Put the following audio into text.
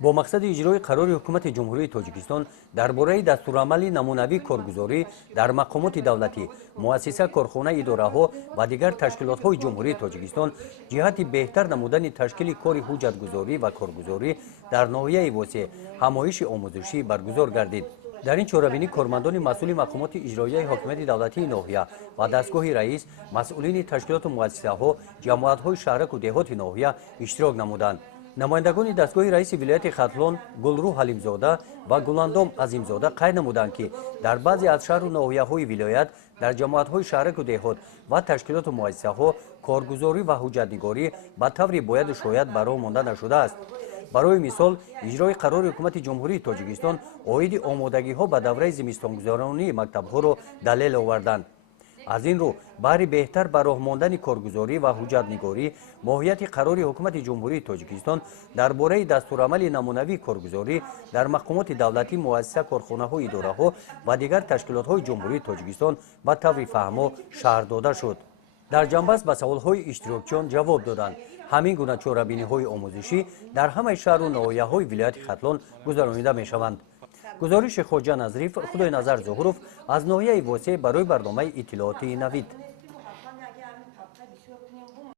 با مقصد اجرای قرار حکومت جمهوری تاجیکستان درباره دستورالعمل نمونوی کارگزاری در مقامات دولتی، مؤسسه، کارخانه، اداره‌ها و دیگر تشکیلات‌های جمهوری تاجیکستان جهت بهتر نمودن تشکیل کار حجتگزاری و کارگزاری در ناحیه واسع همایش آموزشی برگزار گردید. در این چاره‌بینی کارمندان مسئول مقامات اجرایی حاکمیت دولتی ناحیه و دستگاه رئیس، مسئولین تشکیلات و مؤسسه‌ها، جماعت‌های شهرک و دهات ناحیه اشتراک نمودند. نمایندگان دستگاه رئیس ولایت ختلان گلرو حلیمزاده و گلاندام عظیمزاده قید نمودند که در بعضی از شهر و ناحیه‌های ولایت در جماعت‌های شهرک و دهات و تشکیلات و مؤسسه‌ها کارگزاری و حجت‌نگاری به طور باید و شاید برای مانده نشده است. برای مثال اجرای قرار حکومت جمهوری تاجیکستان عاید آمادگی‌ها به دوره زمستانگذرانی مکتب‌ها را دلیل آوردند. از این رو برای بهتر به راه ماندن کارگزاری و حجت‌نگاری، ماهیت قرار حکومت جمهوری تاجیکستان درباره دستورالعمل نمونوی کارگزاری در مقامات دولتی، مؤسسه، کارخانه‌ها، اداره‌ها و دیگر تشکیلات‌های جمهوری تاجیکستان به طور فهم شرح داده شد. در جنبش به سوال‌های اشتراکچیان جواب دادند. همین گونه چاره‌بینی‌های آموزشی در همه شهر و ناحیه‌های ولایت ختلان گذرانیده می‌شوند. گزارش خواجه نظریف، خدای نظر ظهورов از ناحیه واسع برای برنامه اطلاعاتی نوید.